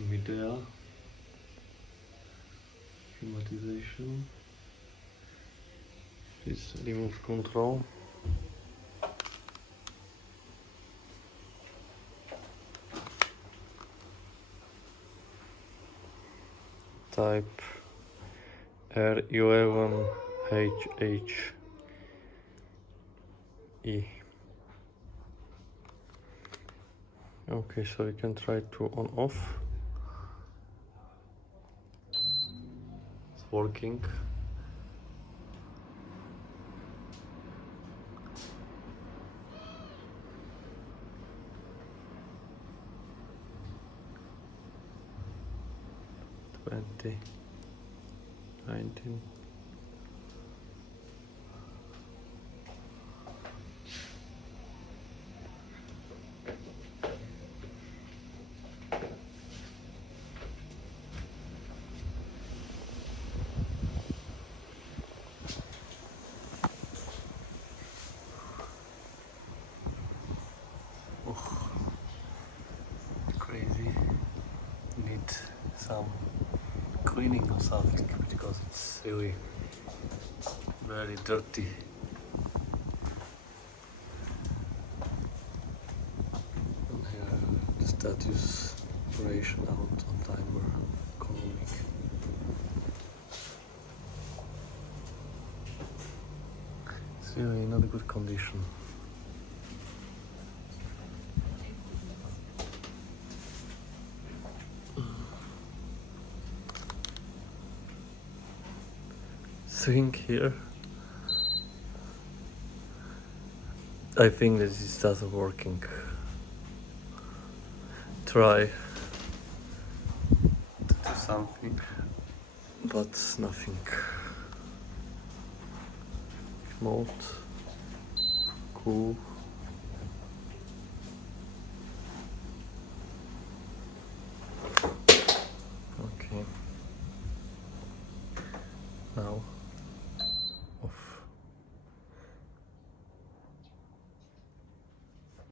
Midea climatization. This remote control. Type R11HHE. Okay, so we can try to on off. It's working. Twenty, 19. Oh, crazy. Need some cleaning or something because it's really very dirty. And here the status operation out on timer economic. It's really not a good condition. Think here. I think that this doesn't working. Try to do something, but nothing. Mode, cool. Okay. Now.